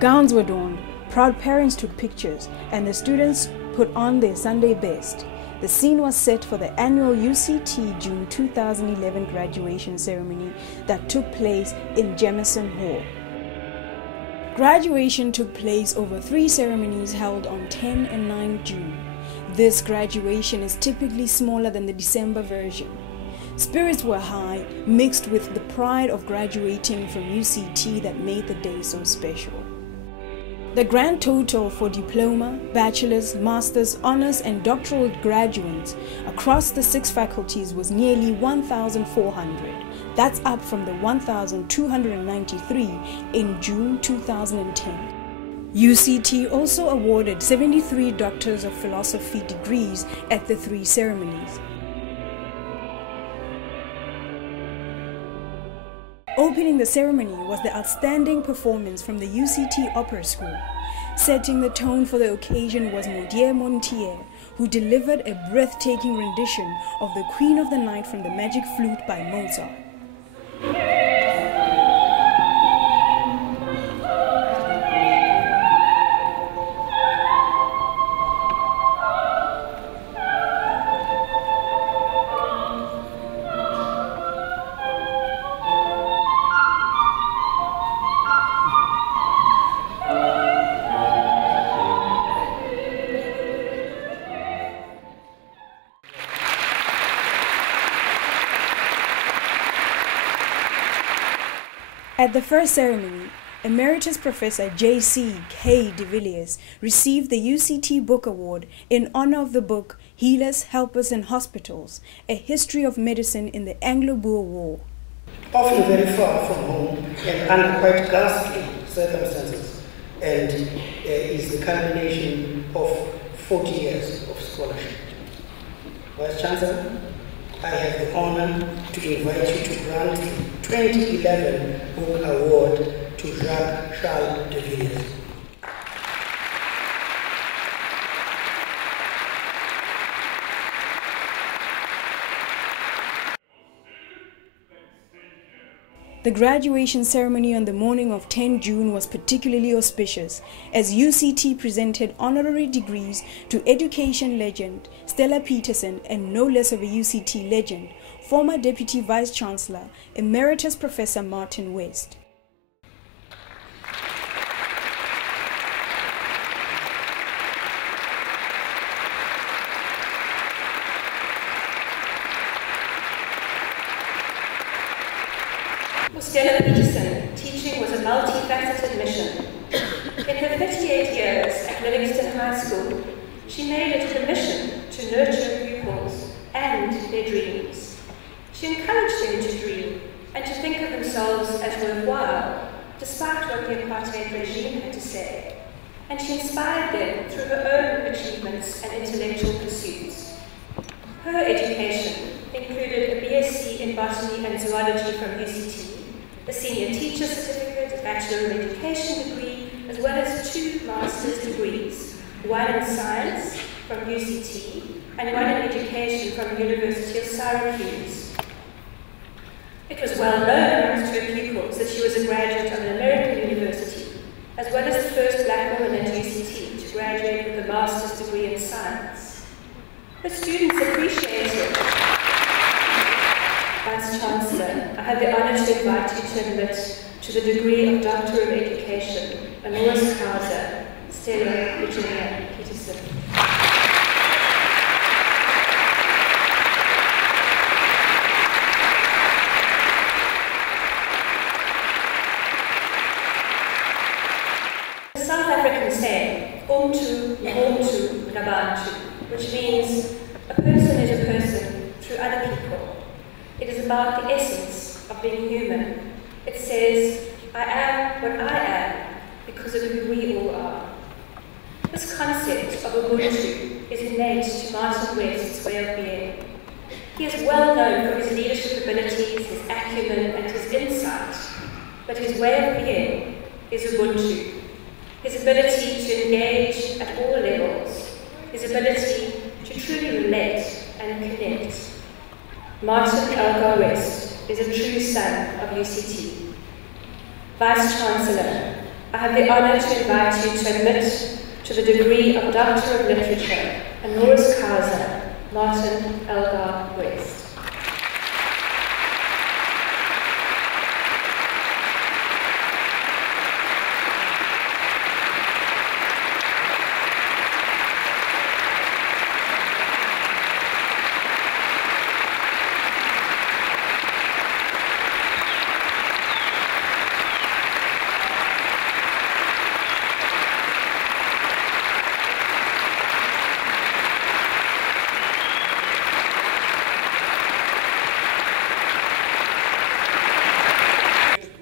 Gowns were donned, proud parents took pictures, and the students put on their Sunday best. The scene was set for the annual UCT June 2011 graduation ceremony that took place in Jameson Hall. Graduation took place over 3 ceremonies held on 10 and 9 June. This graduation is typically smaller than the December version. Spirits were high, mixed with the pride of graduating from UCT that made the day so special. The grand total for diploma, bachelor's, master's, honors and doctoral graduates across the 6 faculties was nearly 1,400. That's up from the 1,293 in June 2010. UCT also awarded 73 Doctors of Philosophy degrees at the 3 ceremonies. Opening the ceremony was the outstanding performance from the UCT Opera School. Setting the tone for the occasion was Modier Montier, who delivered a breathtaking rendition of The Queen of the Night from the Magic Flute by Mozart. At the first ceremony, Emeritus Professor J.C.K. de Villiers received the UCT Book Award in honor of the book Healers, Helpers and Hospitals, A History of Medicine in the Anglo-Boer War. Often very far from home and under quite ghastly circumstances, and is the culmination of 40 years of scholarship. Vice-Chancellor, I have the honor to invite you to grant the 2011 Book Award to Jacques-Charles de Villiers. The graduation ceremony on the morning of 10 June was particularly auspicious, as UCT presented honorary degrees to education legend Stella Petersen and no less of a UCT legend, former Deputy Vice-Chancellor, Emeritus Professor Martin West. For Stella Petersen, teaching was a multifaceted mission. In her 38 years at Livingston High School, she made it her mission to nurture pupils and their dreams. She encouraged them to dream and to think of themselves as worthwhile, despite what the apartheid regime had to say, and she inspired them through her own achievements and intellectual pursuits. Her education included a BSc in Botany and Zoology from UCT, a Senior Teacher Certificate, a Bachelor of Education degree, as well as 2 Master's degrees, one in Science from UCT and one in Education from the University of Syracuse. It was well known amongst her pupils that she was a graduate of an American university, as well as the first black woman at UCT to graduate with a Master's degree in Science. Her students appreciated. Vice-Chancellor, I have the honour to invite you to admit to the degree of Doctor of Education, honoris causa, Stella Petersen. The South African saying, Umtu, Umtu, Ngabantu, which means a person is a person through other people. It is about the essence of being human. It says, I am what I am because of who we all are. This concept of Ubuntu is innate to Martin West's way of being. He is well known for his leadership abilities, his acumen, and his insight, but his way of being is Ubuntu. His ability to engage at all levels, his ability to truly relate and connect. Martin Elgar West is a true son of UCT. Vice-Chancellor, I have the honour to invite you to admit to the degree of Doctor of Literature, honoris causa, Martin Elgar West.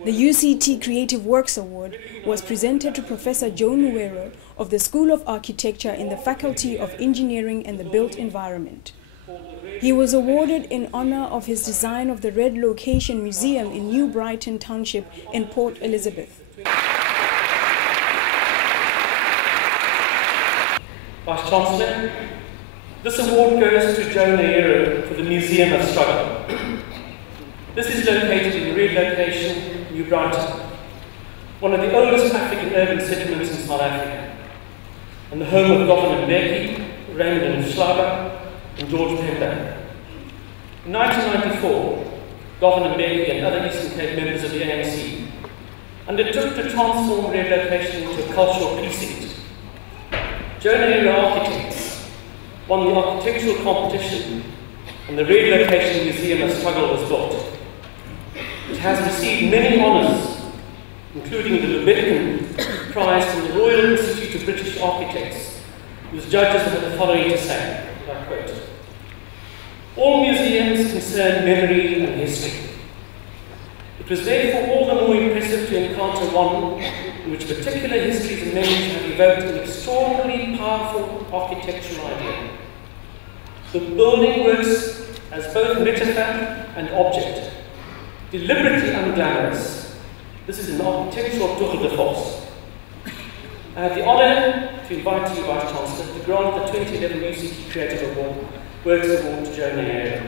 The UCT Creative Works Award was presented to Professor Noero of the School of Architecture in the Faculty of Engineering and the Built Environment. He was awarded in honor of his design of the Red Location Museum in New Brighton Township in Port Elizabeth. Vice-Chancellor, this award goes to Noero for the Museum of Struggle. This is located in Red Location, New Brighton, one of the oldest African urban settlements in South Africa, and the home of Governor Mbeki, Raymond Schlager, and George Pemba. In 1994, Governor Mbeki and other Eastern Cape members of the ANC undertook to transform Red Location into a cultural precinct. Noero Architects won the architectural competition, and the Red Location Museum of Struggle was built. It has received many honours, including the Lubetkin Prize from the Royal Institute of British Architects, whose judges have the following to say, and I quote, "All museums concern memory and history. It was therefore all the more impressive to encounter one in which particular histories and memories have evoked an extraordinarily powerful architectural idea. The building works as both metaphor and object, deliberately unglamorous. This is an architectural tour de force." I have the honour to invite you, Vice-Chancellor, to grant the 2011 UCT Creative Works Award to Noero.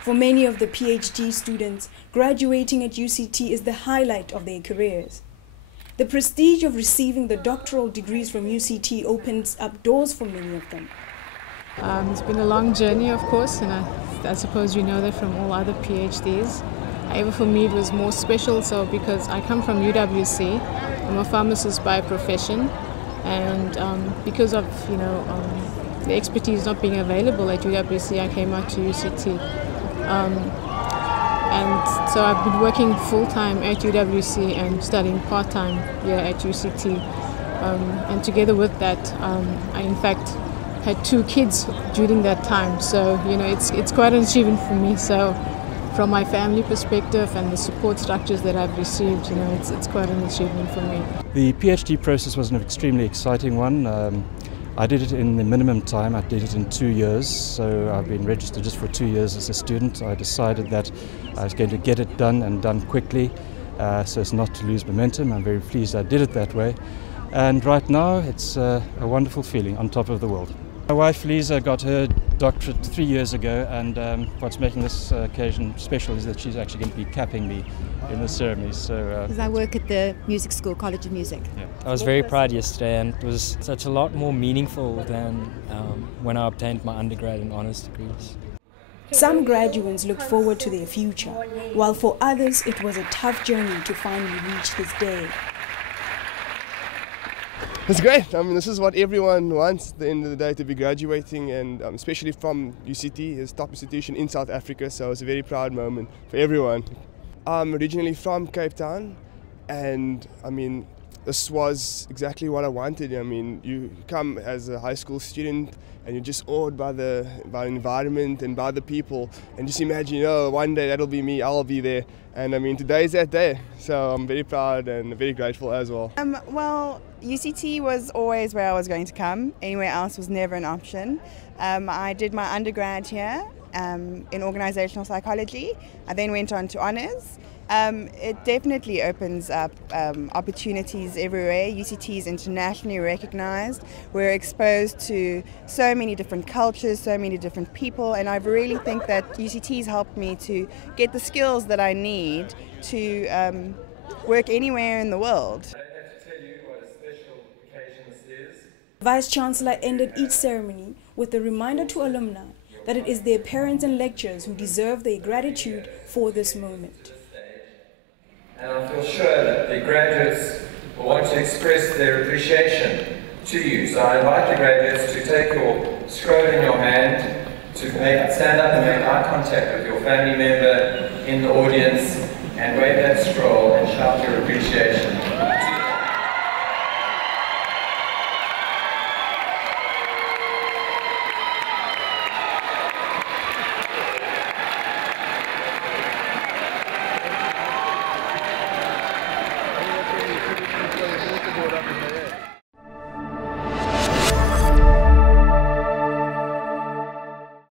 For many of the PhD students, graduating at UCT is the highlight of their careers. The prestige of receiving the doctoral degrees from UCT opens up doors for many of them. It's been a long journey, of course, and I suppose you know that from all other PhDs. However, for me it was more special so because I come from UWC. I'm a pharmacist by profession, and because of the expertise not being available at UWC, I came out to UCT. And so I've been working full-time at UWC and studying part-time here at UCT. And together with that, I in fact had 2 kids during that time. So, it's quite an achievement for me. So from my family perspective and the support structures that I've received, it's quite an achievement for me. The PhD process was an extremely exciting one. I did it in the minimum time. I did it in 2 years, so I've been registered just for 2 years as a student. I decided that I was going to get it done and done quickly, so as not to lose momentum. I'm very pleased I did it that way. And right now, it's a wonderful feeling, on top of the world. My wife Lisa got her doctorate 3 years ago, and what's making this occasion special is that she's actually going to be capping me in the ceremony. Because I work at the music school, College of Music. Yeah. I was very proud yesterday, and it was such a lot more meaningful than when I obtained my undergrad and honours degrees. Some graduates look forward to their future, while for others it was a tough journey to finally reach this day. It's great. I mean, this is what everyone wants at the end of the day, to be graduating, and especially from UCT, it's a top institution in South Africa, so it's a very proud moment for everyone. I'm originally from Cape Town, and I mean, this was exactly what I wanted. I mean, you come as a high school student and you're just awed by the environment and by the people, and just imagine, one day that'll be me, I'll be there. And I mean, today's that day, so I'm very proud and very grateful as well. Well, UCT was always where I was going to come. Anywhere else was never an option. I did my undergrad here in organizational psychology. I then went on to honours, It definitely opens up opportunities everywhere. UCT is internationally recognized. We're exposed to so many different cultures, so many different people, and I really think that UCT has helped me to get the skills that I need to work anywhere in the world. Vice-chancellor ended each ceremony with a reminder to alumni that it is their parents and lecturers who deserve their gratitude for this moment. And I feel sure that the graduates will want to express their appreciation to you. So I invite the graduates to take your scroll in your hand, to stand up and make eye contact with your family member in the audience and wave that scroll